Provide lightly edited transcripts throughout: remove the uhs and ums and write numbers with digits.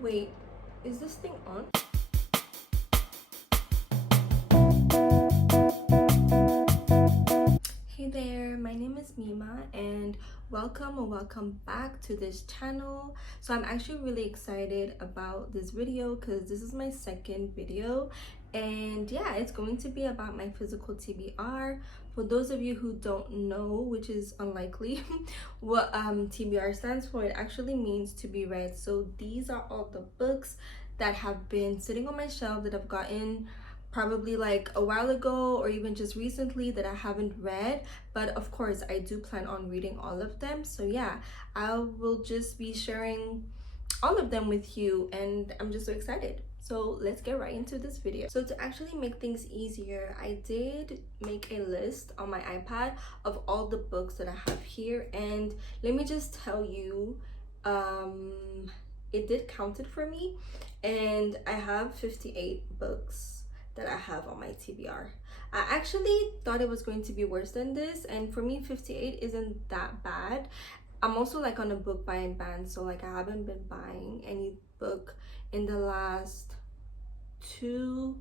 Wait, is this thing on? Hey there, my name is Mima and welcome back to this channel. So I'm actually really excited about this video because this is my second video, and yeah, it's going to be about my physical TBR. For those of you who don't know, which is unlikely, what TBR stands for, it actually means to be read. So these are all the books that have been sitting on my shelf that I've gotten probably like a while ago or even just recently that I haven't read, but of course I do plan on reading all of them. So yeah, I will just be sharing all of them with you, and I'm just so excited. So let's get right into this video. So to actually make things easier, I did make a list on my iPad of all the books that I have here, and let me just tell you, it did count it for me, and I have 58 books that I have on my TBR. I actually thought it was going to be worse than this, and for me 58 isn't that bad. I'm also like on a book buying ban, so like I haven't been buying any book in the last 2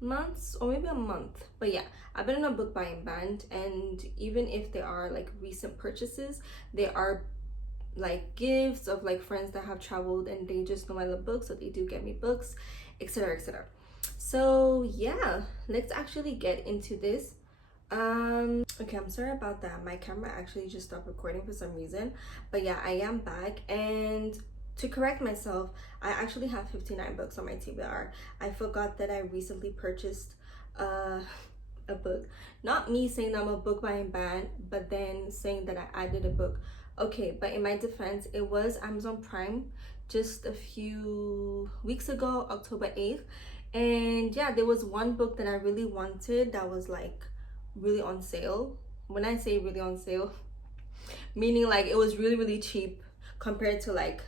months or maybe a month, but yeah, I've been on a book buying ban, and even if they are like recent purchases, they are like gifts of like friends that have traveled and they just know I love books, so they do get me books, etc, etc. So yeah, let's actually get into this. Okay, I'm sorry about that. My camera actually just stopped recording for some reason, but yeah, I am back. And to correct myself, I actually have 59 books on my TBR. I forgot that I recently purchased a book. Not me saying I'm a book buying ban, but then saying that I added a book. Okay, but in my defense, it was Amazon Prime just a few weeks ago, October 8th. And yeah, there was one book that I really wanted that was like really on sale. When I say really on sale, meaning like it was really cheap compared to like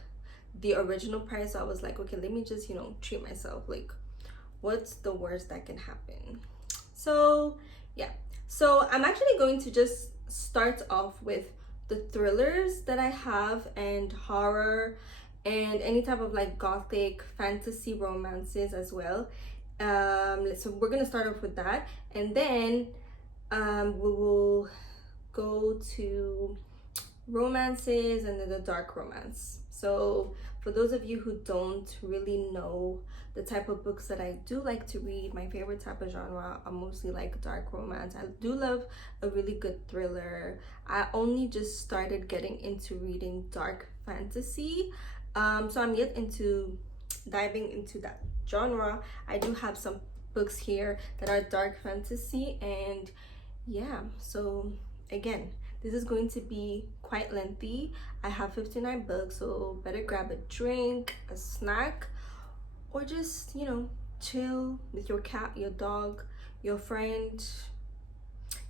the original price. So I was like, okay, let me just, treat myself. Like, what's the worst that can happen? So yeah, so I'm actually going to just start off with the thrillers that I have, and horror, and any type of like gothic fantasy romances as well. So we're gonna start off with that, and then we will go to romances and then the dark romance. So for those of you who don't really know the type of books that I do like to read, my favorite type of genre are mostly like dark romance. I do love a really good thriller. I only just started getting into reading dark fantasy, so I'm yet into diving into that genre. I do have some books here that are dark fantasy, and yeah, so again, this is going to be quite lengthy. I have 59 books, so better grab a drink, a snack, or just, chill with your cat, your dog, your friend.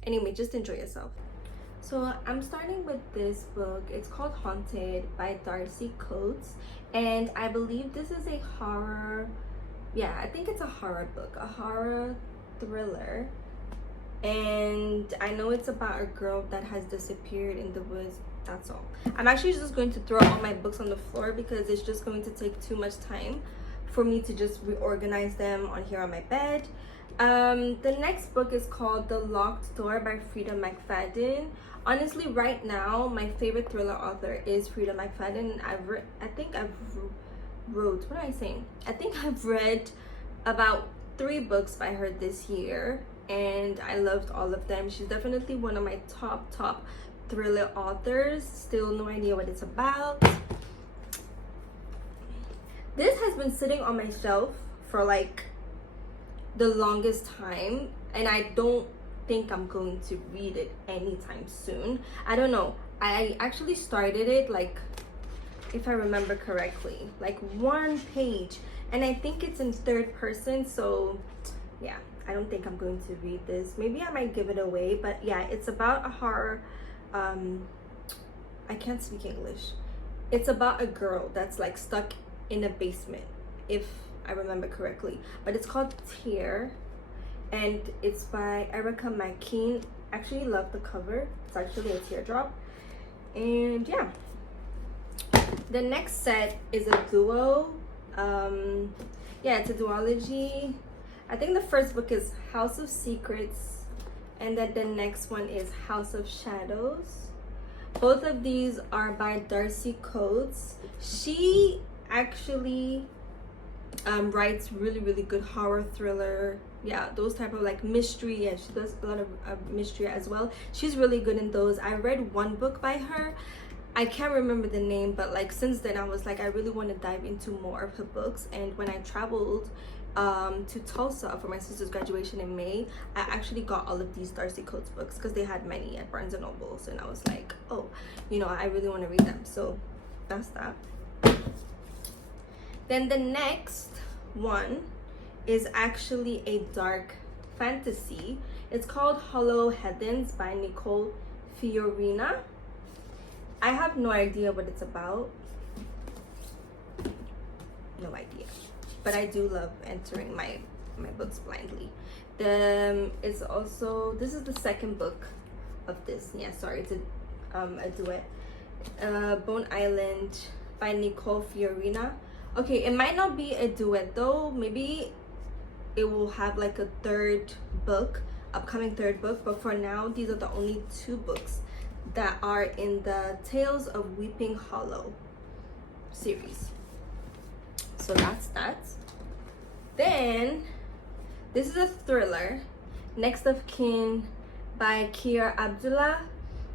Anyway, just enjoy yourself. So I'm starting with this book. It's called Haunted by Darcy Coates, and I believe this is a horror, yeah, I think it's a horror book, a horror thriller. And I know it's about a girl that has disappeared in the woods. That's all. I'm actually just going to throw all my books on the floor because it's just going to take too much time for me to just reorganize them on here on my bed. The next book is called The Locked Door by Frida McFadden. Honestly, right now my favorite thriller author is Frida McFadden. I think I've read about 3 books by her this year, and I loved all of them. She's definitely one of my top thriller authors. Still no idea what it's about. This has been sitting on my shelf for like the longest time, and I don't think I'm going to read it anytime soon. I don't know. I actually started it, like, if I remember correctly, like 1 page, and I think it's in 3rd person, so yeah, I don't think I'm going to read this. Maybe I might give it away, but yeah, it's about a horror, I can't speak English. It's about a girl that's like stuck in a basement, if I remember correctly, but it's called Tear, and it's by Erica McKean. Actually love the cover. It's actually a teardrop, and yeah. The next set is a duo Yeah, it's a duology. I think the first book is House of Secrets, and then the next one is House of Shadows. Both of these are by Darcy Coates. She actually writes really good horror, thriller, yeah, those type of like mystery. Yeah, she does a lot of mystery as well. She's really good in those. I read one book by her, I can't remember the name, but like since then I was like, I really want to dive into more of her books. And when I traveled to Tulsa for my sister's graduation in May, I actually got all of these Darcy Coates books because they had many at Barnes and Nobles, and I was like, oh, you know, I really want to read them. So that's that. Then the next one is actually a dark fantasy. It's called Hollow Heavens by Nicole Fiorina. I have no idea what it's about. No idea. But I do love entering my books blindly. It's also, this is the second book of this. Yeah, sorry, it's a duet. Bone Island by Nicole Fiorina. Okay, it might not be a duet though. Maybe it will have like a third book, upcoming third book. But for now, these are the only two books that are in the Tales of Weeping Hollow series. So that's that. Then this is a thriller, Next of Kin by Kia Abdullah.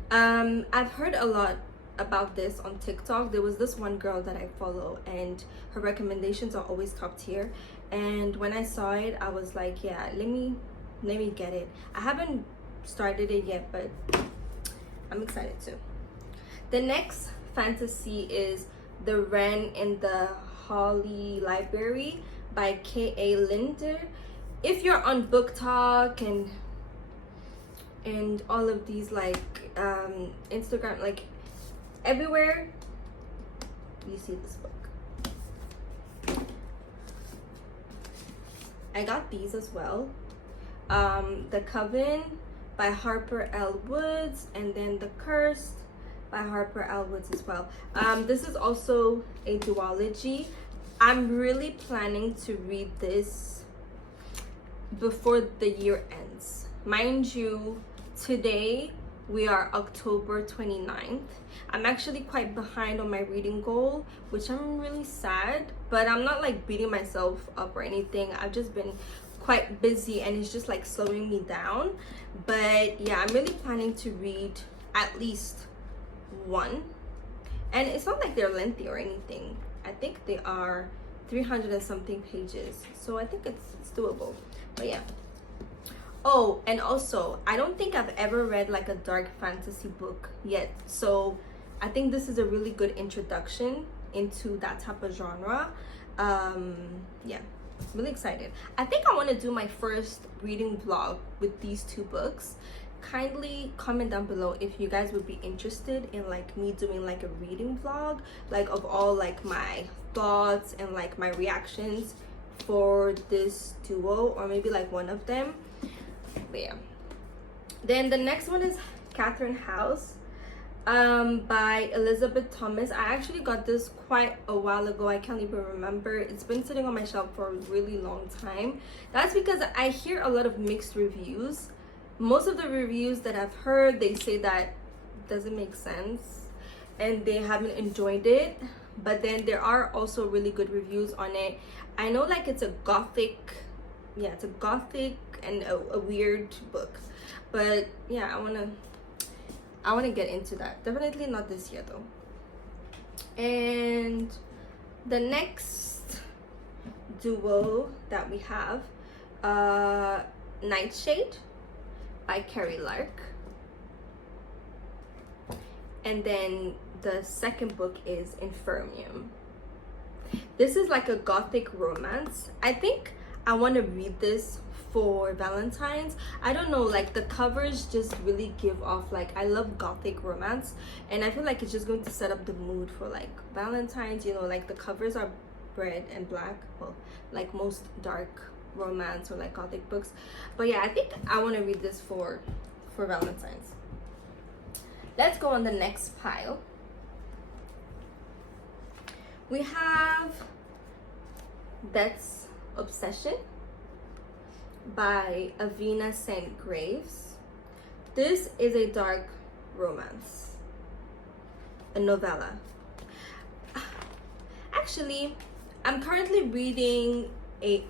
I've heard a lot about this on TikTok. There was this one girl that I follow, and her recommendations are always top tier. And when I saw it, I was like, yeah, let me get it. I haven't started it yet, but I'm excited too. The next fantasy is The Wren in the Holly Library by K.A. Linder. If you're on Book Talk and all of these like Instagram, like everywhere, you see this book. I got these as well. The Coven by Harper L. Woods, and then The Cursed by Harper L. Woods as well. This is also a duology. I'm really planning to read this before the year ends. Mind you, today we are October 29th. I'm actually quite behind on my reading goal, which I'm really sad, but I'm not like beating myself up or anything. I've just been quite busy and it's just like slowing me down. But yeah, I'm really planning to read at least one, and it's not like they're lengthy or anything. I think they are 300 and something pages, so I think it's doable. But yeah. Oh, and also I don't think I've ever read like a dark fantasy book yet, so I think this is a really good introduction into that type of genre. Yeah, really excited. I think I want to do my first reading vlog with these two books. Kindly comment down below if you guys would be interested in like me doing like a reading vlog, like of all like my thoughts and like my reactions for this duo, or maybe like one of them. But yeah. Then the next one is Catherine House by Elizabeth Thomas. I actually got this quite a while ago. I can't even remember. It's been sitting on my shelf for a really long time. That's because I hear a lot of mixed reviews. Most of the reviews that I've heard, they say that it doesn't make sense and they haven't enjoyed it. But then there are also really good reviews on it. I know like it's a gothic, yeah, it's a gothic and a weird book. But yeah, I wanna get into that. Definitely not this year though. And the next duo that we have, Nightshade by Carrie Lark. And then the second book is Infirmium. This is like a gothic romance. I think I want to read this for Valentine's. I don't know, like the covers just really give off like, I love gothic romance, and I feel like it's just going to set up the mood for like Valentine's. You know, like the covers are red and black, well, like most dark romance or like gothic books. But yeah, I think I want to read this for Valentine's. Let's go on the next pile. We have That's Obsession by Avina St. Graves. This is a dark romance, a novella. Actually, I'm currently reading I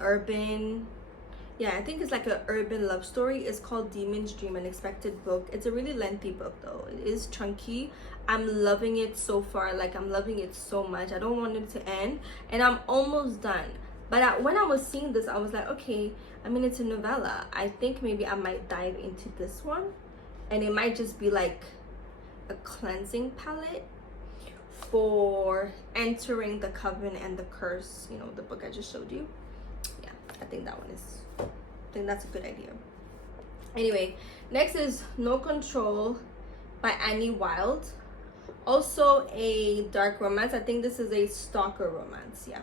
think it's like an urban love story. It's called Demon's Dream, Unexpected Book. It's a really lengthy book though. It is chunky. I'm loving it so far. Like, I'm loving it so much. I don't want it to end, and I'm almost done. But when I was seeing this, I was like, okay, I mean, it's a novella. I think maybe I might dive into this one, and it might just be like a cleansing palette for entering the coven and the curse, you know, the book I just showed you. Yeah, I think that's a good idea. Anyway, next is No Control by Annie Wilde. Also a dark romance. I think this is a stalker romance. Yeah,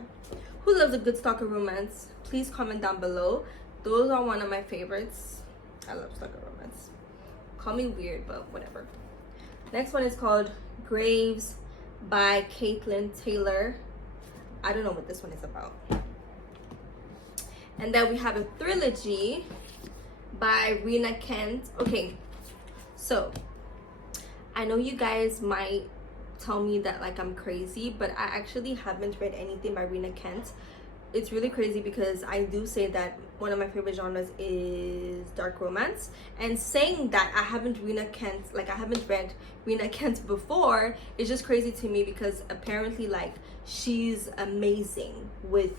who loves a good stalker romance? Please comment down below. Those are one of my favorites. I love stalker romance. Call me weird, but whatever. Next one is called Graves by Caitlin Taylor. I don't know what this one is about. And then we have a trilogy by Rena Kent. Okay, so I know you guys might tell me that like I'm crazy, but I actually haven't read anything by Rena Kent. It's really crazy because I do say that one of my favorite genres is dark romance, and saying that I haven't read Rena Kent before is just crazy to me, because apparently like she's amazing with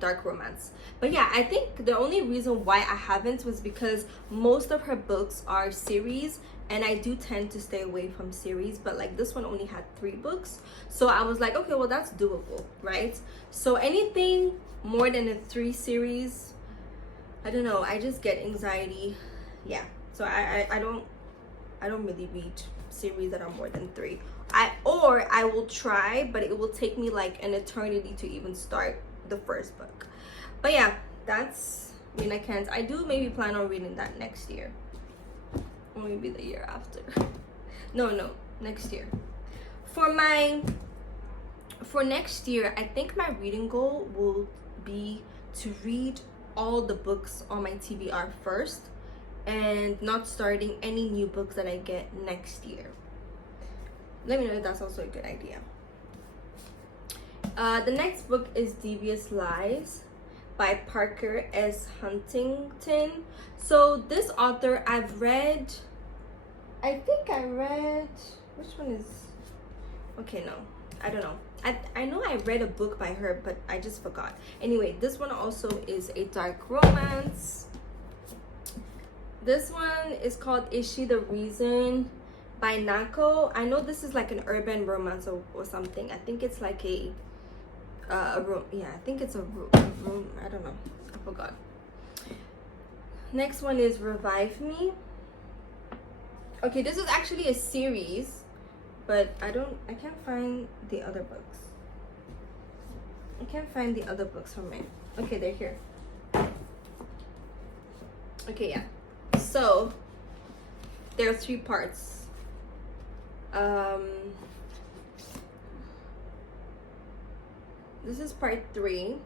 dark romance. But yeah, I think the only reason why I haven't was because most of her books are series, and I do tend to stay away from series, but like this one only had 3 books, so I was like, okay, well, that's doable, right? So anything more than a 3 series, I don't know, I just get anxiety. Yeah, so I don't really read series that are more than 3. I will try, but it will take me like an eternity to even start the first book. But yeah, that's Rena Kent. I do maybe plan on reading that next year, or maybe the year after. No, next year. For next year, I think my reading goal will be to read all the books on my TBR first, and not starting any new books that I get next year. Let me know if that's also a good idea. The next book is Devious Lies by Parker S. Huntington. So this author I think I read, which one is, okay, no, I don't know. I know I read a book by her, but I just forgot. Anyway, this one also is a dark romance. This one is called Is She the Reason by Nako. I know this is like an urban romance or something. I think it's like a room. Yeah, I think it's a room. I don't know. I forgot. Next one is Revive Me. Okay, this is actually a series, but I can't find the other books. I can't find the other books from it. Okay, they're here. Okay, yeah. So there are 3 parts. This is part 3.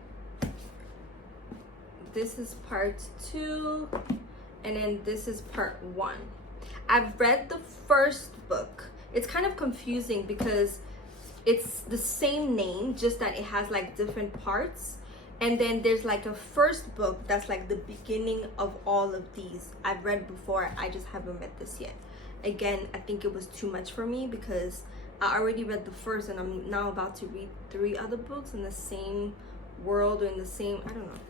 This is part 2, and then this is part 1. I've read the first book. It's kind of confusing because it's the same name, just that it has like different parts. And then there's like a first book that's like the beginning of all of these. I've read before, I just haven't read this yet. Again, I think it was too much for me because I already read the first, and I'm now about to read 3 other books in the same world or in the same, I don't know.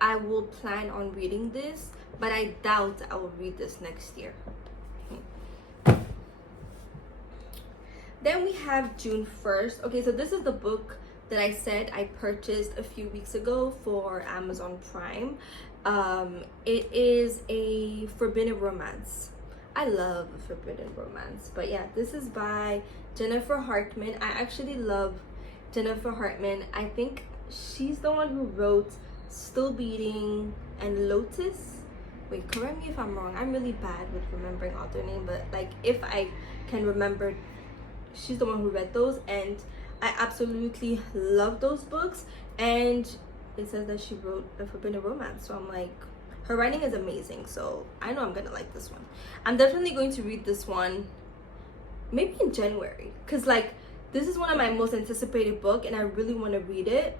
I will plan on reading this, but I doubt I will read this next year. Then we have June 1st. Okay, so this is the book that I said I purchased a few weeks ago for Amazon Prime. It is a forbidden romance. I love forbidden romance. But yeah, this is by Jennifer Hartman. I actually love Jennifer Hartman. I think she's the one who wrote Still Beating and Lotus. Wait, correct me if I'm wrong. I'm really bad with remembering author name, but like if I can remember, she's the one who read those, and I absolutely love those books. And it says that she wrote a forbidden romance, so I'm like, her writing is amazing, so I know I'm gonna like this one. I'm definitely going to read this one maybe in January, because like this is one of my most anticipated book and I really want to read it.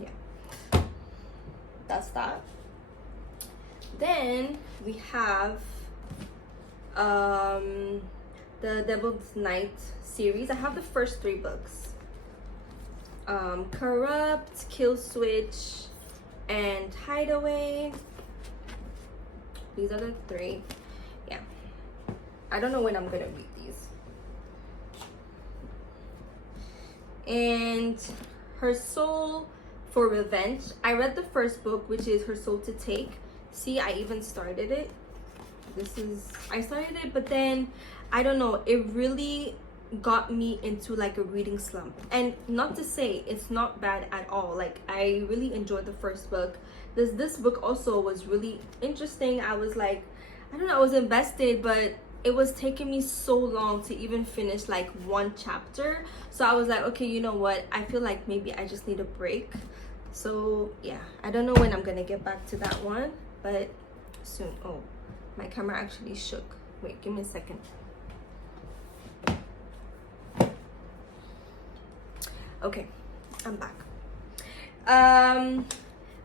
Yeah, that's that. Then we have the Devil's Night series. I have the first 3 books, Corrupt, Kill Switch, and Hideaway. These are the 3. Yeah, I don't know when I'm gonna read these. And Her Soul for Revenge, I read the first book, which is Her Soul to Take. See, I even started it. I started it, but then I don't know, it really got me into like a reading slump. And not to say it's not bad at all, like I really enjoyed the first book. This book also was really interesting. I was like, I don't know, I was invested, but it was taking me so long to even finish like 1 chapter. So I was like, okay, you know what, I feel like maybe I just need a break. So yeah, I don't know when I'm gonna get back to that one, but soon. Oh, my camera actually shook. Wait, give me a second. Okay, I'm back.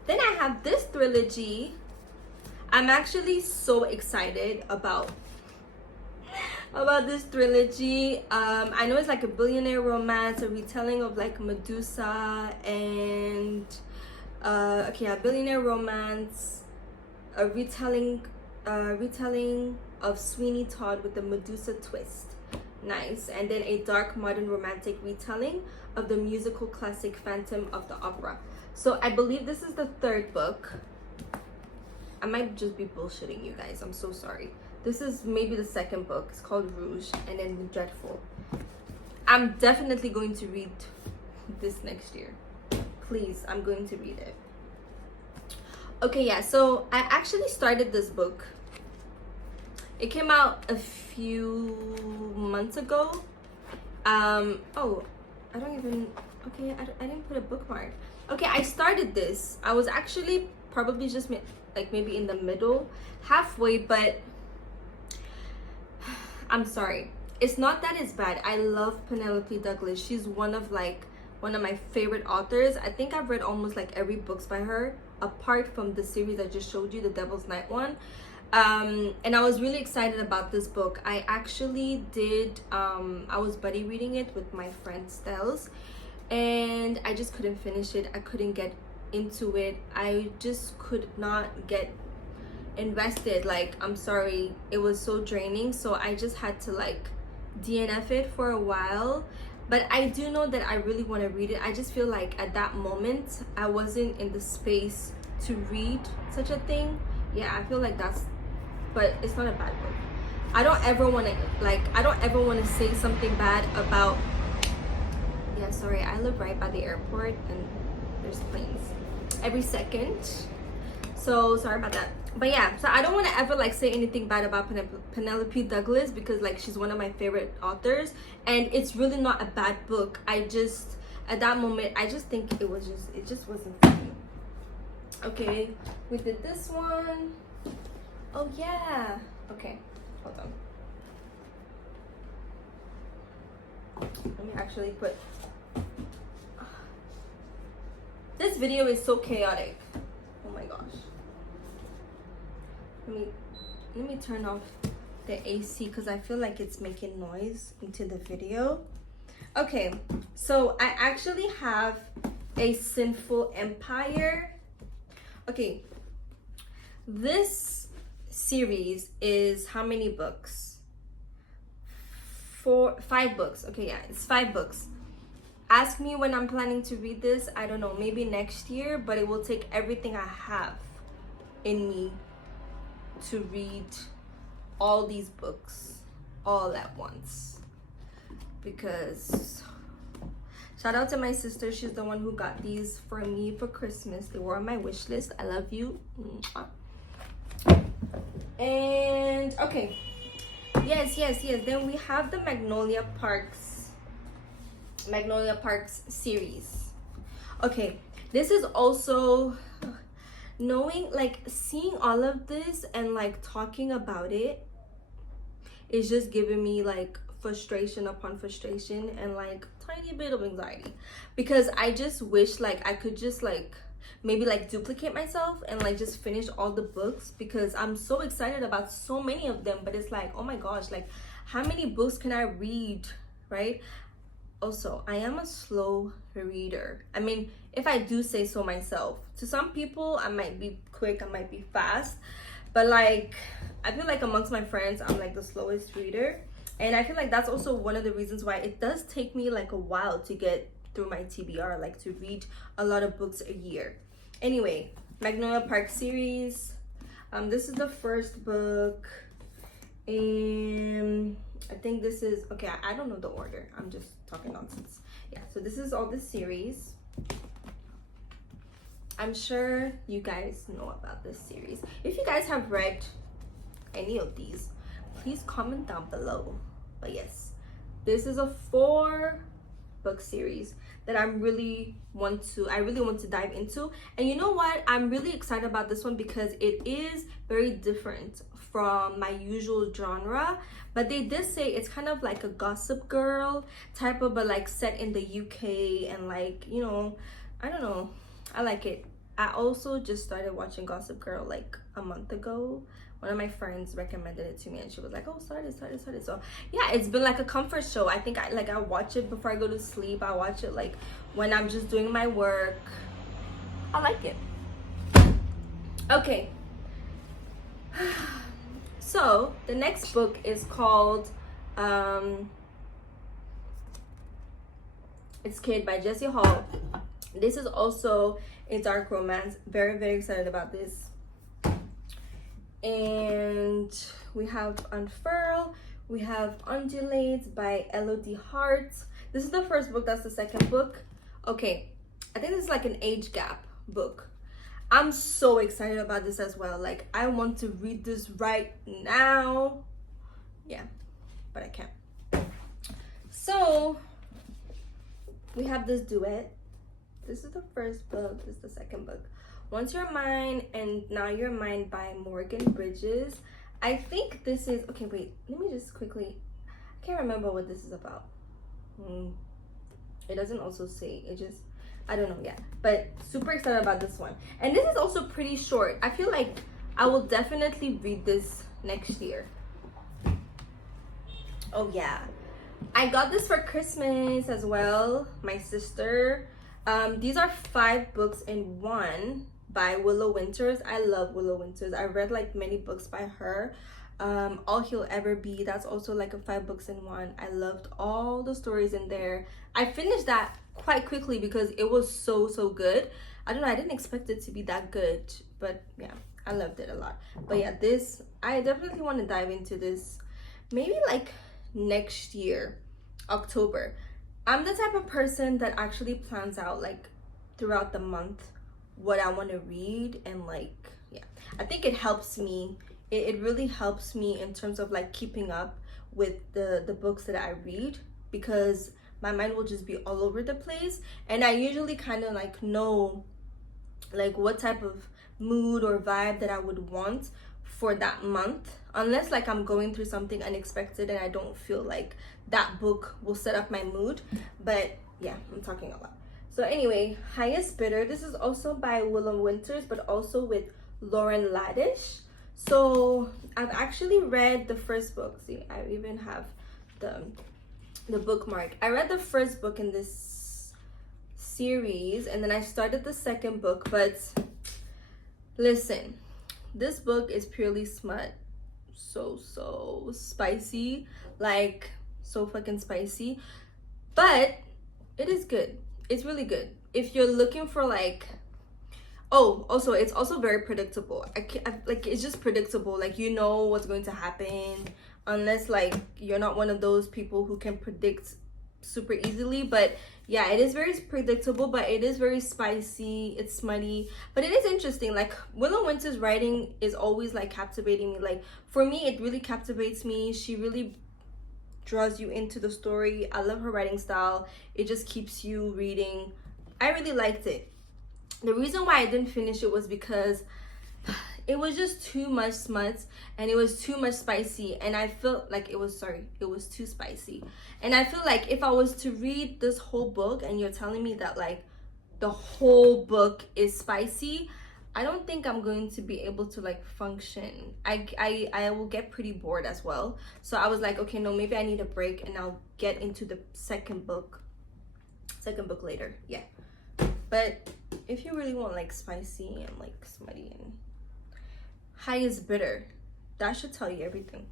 Then I have this trilogy. I'm actually so excited about this trilogy. I know it's like a billionaire romance, a retelling of like Medusa and a billionaire romance, a retelling of Sweeney Todd with the Medusa twist. Nice. And then a dark modern romantic retelling of the musical classic Phantom of the Opera. So I believe this is the 3rd book. I might just be bullshitting you guys, I'm so sorry. This is maybe the 2nd book. It's called Rouge, and then Dreadful. I'm definitely going to read this next year. Please, I'm going to read it. Okay, yeah, so I actually started this book. It came out a few months ago. Oh, I don't even, okay, I didn't put a bookmark. Okay, I started this. I was actually probably just like maybe in the middle, halfway, but I'm sorry. It's not that it's bad. I love Penelope Douglas. She's one of my favorite authors. I think I've read almost like every books by her, apart from the series I just showed you, the Devil's Night one. And I was really excited about this book. I actually did, I was buddy reading it with my friend Stells, and I just couldn't finish it. I couldn't get into it. I just could not get invested. Like, I'm sorry, it was so draining. So I just had to like DNF it for a while. But I do know that I really want to read it. I just feel like at that moment I wasn't in the space to read such a thing. Yeah, I feel like that's, but it's not a bad book. I don't ever want to say something bad about, yeah, sorry, I live right by the airport and there's planes every second, so sorry about that. But yeah, so I don't want to ever like say anything bad about Penelope Douglas, because like she's one of my favorite authors, and it's really not a bad book. I just, at that moment, I just think it just wasn't for me. Okay, we did this one. Oh yeah, okay, hold on, let me actually put, this video is so chaotic, oh my gosh. Let me turn off the AC because I feel like it's making noise into the video. Okay, so I actually have a Sinful Empire. Okay, this series is how many books? 5 books. Okay, yeah, it's 5 books. Ask me when I'm planning to read this. I don't know, maybe next year, but it will take everything I have in me to read all these books all at once, because shout out to my sister, she's the one who got these for me for Christmas. They were on my wish list. I love you. And okay, yes, then we have the Magnolia Parks Magnolia Parks series. Okay, this is also knowing, like, seeing all of this and like talking about it is just giving me like frustration upon frustration and like tiny bit of anxiety, because I just wish like I could just like maybe like duplicate myself and like just finish all the books, because I'm so excited about so many of them. But it's like, oh my gosh, like how many books can I read, right? Also, I am a slow reader. I mean, if I do say so myself. To some people, I might be quick, I might be fast, but like I feel like amongst my friends, I'm like the slowest reader. And I feel like that's also one of the reasons why it does take me like a while to get through my TBR, like to read a lot of books a year. Anyway, Magnolia Park series. This is the first book, and I think this is, okay, I don't know the order. I'm just talking nonsense. Yeah, so this is all the series. I'm sure you guys know about this series. If you guys have read any of these, please comment down below. But yes, this is a 4-book series that I really want to dive into. And you know what? I'm really excited about this one because it is very different from my usual genre. But they did say it's kind of like a Gossip Girl type of, but like set in the UK, and like, you know, I don't know. I like it. I also just started watching Gossip Girl like a month ago. One of my friends recommended it to me and she was like, oh, start it. So yeah, it's been like a comfort show. I think I watch it before I go to sleep. I watch it like when I'm just doing my work. I like it. Okay. So the next book is called It's Kid by Jessie Hall. This is also a dark romance. Very, very excited about this. And we have Unfurl, we have Undulates by Elodie Hart. This is the first book, that's the second book. Okay, I think this is like an age gap book. I'm so excited about this as well. Like, I want to read this right now. Yeah, but I can't. So we have this duet. This is the first book, this is the second book. Once You're Mine and Now You're Mine by Morgan Bridges. I think this is, okay, wait, let me just quickly, I can't remember what this is about. It doesn't also say, it just, I don't know yet, but super excited about this one. And this is also pretty short. I feel like I will definitely read this next year. Oh yeah, I got this for Christmas as well, my sister. These are 5 books in one by Willow Winters. I love Willow Winters. I read like many books by her. All He'll Ever Be, that's also like a 5 books in one. I loved all the stories in there. I finished that quite quickly because it was so good. I don't know, I didn't expect it to be that good, but yeah, I loved it a lot. But yeah, this, I definitely want to dive into this maybe like next year, October. I'm the type of person that actually plans out like throughout the month what I want to read, and like, yeah, I think it helps me. It really helps me in terms of like keeping up with the books that I read, because my mind will just be all over the place, and I usually kind of like know like what type of mood or vibe that I would want for that month, unless like I'm going through something unexpected and I don't feel like that book will set up my mood. But yeah, I'm talking a lot. So anyway, Highest Bidder, this is also by Willow Winters, but also with Lauren Ladish. So I've actually read the first book. See, I even have the bookmark. I read the first book in this series, and then I started the second book. But listen, this book is purely smut. So spicy, like so fucking spicy, but it is good. It's really good if you're looking for like, oh, also it's also very predictable. Like, it's just predictable, like you know what's going to happen, unless like you're not one of those people who can predict super easily. But yeah, it is very predictable, but it is very spicy, it's smutty, but it is interesting. Like, Willow Winters' writing is always like captivating me. Like, for me, it really captivates me. She really draws you into the story. I love her writing style. It just keeps you reading. I really liked it. The reason why I didn't finish it was because it was just too much smut and it was too much spicy, and I felt like it was too spicy. And I feel like if I was to read this whole book and you're telling me that like the whole book is spicy, I don't think I'm going to be able to like function. I will get pretty bored as well. So I was like, okay, no, maybe I need a break and I'll get into the second book later. Yeah. But if you really want like spicy and like smutty and high is bitter, that should tell you everything.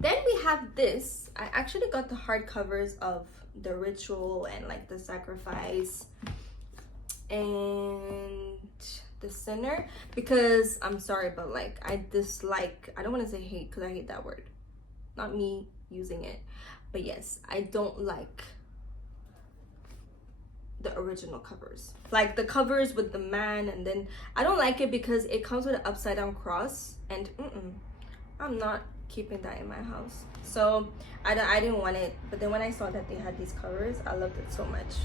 Then we have this. I actually got the hardcovers of The Ritual and like The Sacrifice and The Sinner, because I'm sorry, but like I don't want to say hate because I hate that word, not me using it, but yes, I don't like the original covers, like the covers with the man, and then I don't like it because it comes with an upside down cross, and I'm not keeping that in my house. So I didn't want it. But then when I saw that they had these covers, I loved it so much.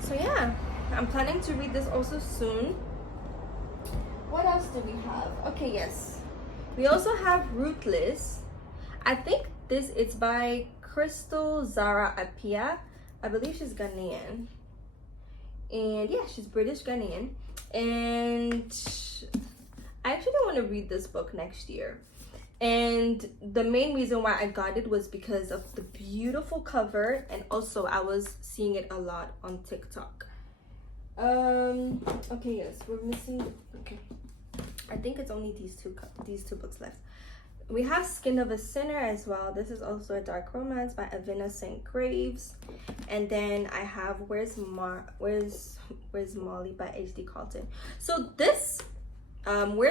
So yeah, I'm planning to read this also soon. What else do we have? Okay, yes, we also have Ruthless. I think this is by Crystal Zara Apia. I believe she's Ghanaian, and yeah, she's British Ghanaian. And I actually want to read this book next year, and the main reason why I got it was because of the beautiful cover, and also I was seeing it a lot on TikTok. Okay, yes, we're missing. Okay, I think it's only these two books left. We have Skin of a Sinner as well. This is also a dark romance by Avina St. Graves. And then I have Where's Molly by H.D. Carlton. So this why do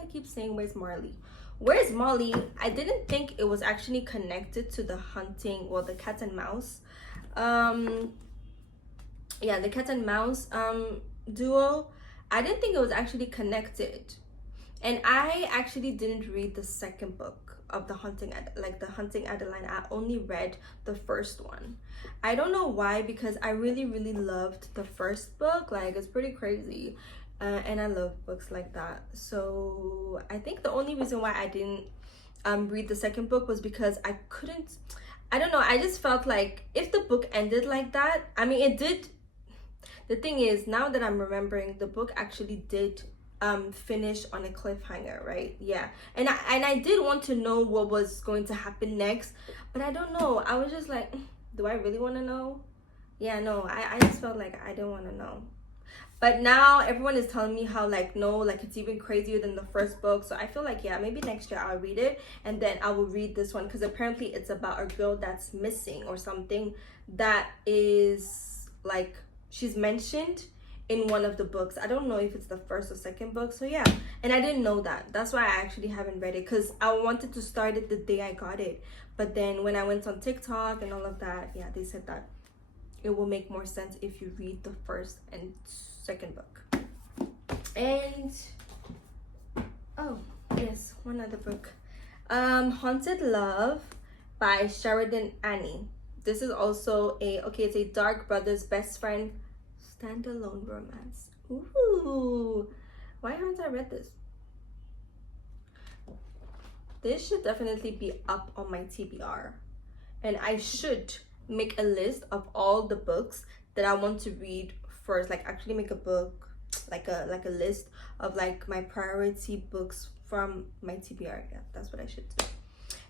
I keep saying Where's Marley? Where's Molly? I didn't think it was actually connected to the hunting, well, the cat and mouse. Yeah, the cat and mouse duo. I didn't think it was actually connected. And I actually didn't read the second book of the Hunting Adeline. I only read the first one. I don't know why, because I really loved the first book. Like, it's pretty crazy, and I love books like that. So I think the only reason why I didn't read the second book was because I don't know, I just felt like if the book ended like that, I mean, it did. The thing is, now that I'm remembering, the book actually did finish on a cliffhanger, right? Yeah, and I did want to know what was going to happen next, but I don't know. I was just like, do I really want to know? Yeah, no, I just felt like I didn't want to know. But now everyone is telling me how like, no, like it's even crazier than the first book. So I feel like, yeah, maybe next year I'll read it, and then I will read this one, because apparently it's about a girl that's missing or something, that is like, she's mentioned in one of the books. I don't know if it's the first or second book. So yeah, and I didn't know that. That's why I actually haven't read it, because I wanted to start it the day I got it. But then when I went on TikTok and all of that, yeah, they said that it will make more sense if you read the first and second book. And oh yes, one other book, Haunted Love by Sheridan Annie. This is also it's a dark brother's best friend standalone romance. Ooh, why haven't I read this? This should definitely be up on my TBR, and I should make a list of all the books that I want to read first. Like, actually make a book, like a list of like my priority books from my TBR. Yeah, that's what I should do.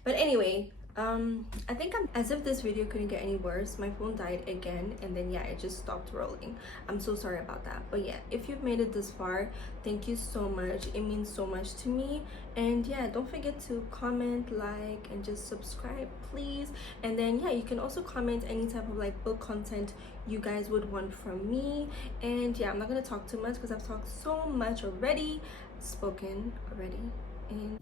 But anyway, I think as if this video couldn't get any worse, my phone died again, and then yeah, it just stopped rolling. I'm so sorry about that. But yeah, if you've made it this far, thank you so much. It means so much to me. And yeah, don't forget to comment, like, and just subscribe, please. And then yeah, you can also comment any type of like book content you guys would want from me. And yeah, I'm not gonna talk too much because I've talked so much already, spoken already. And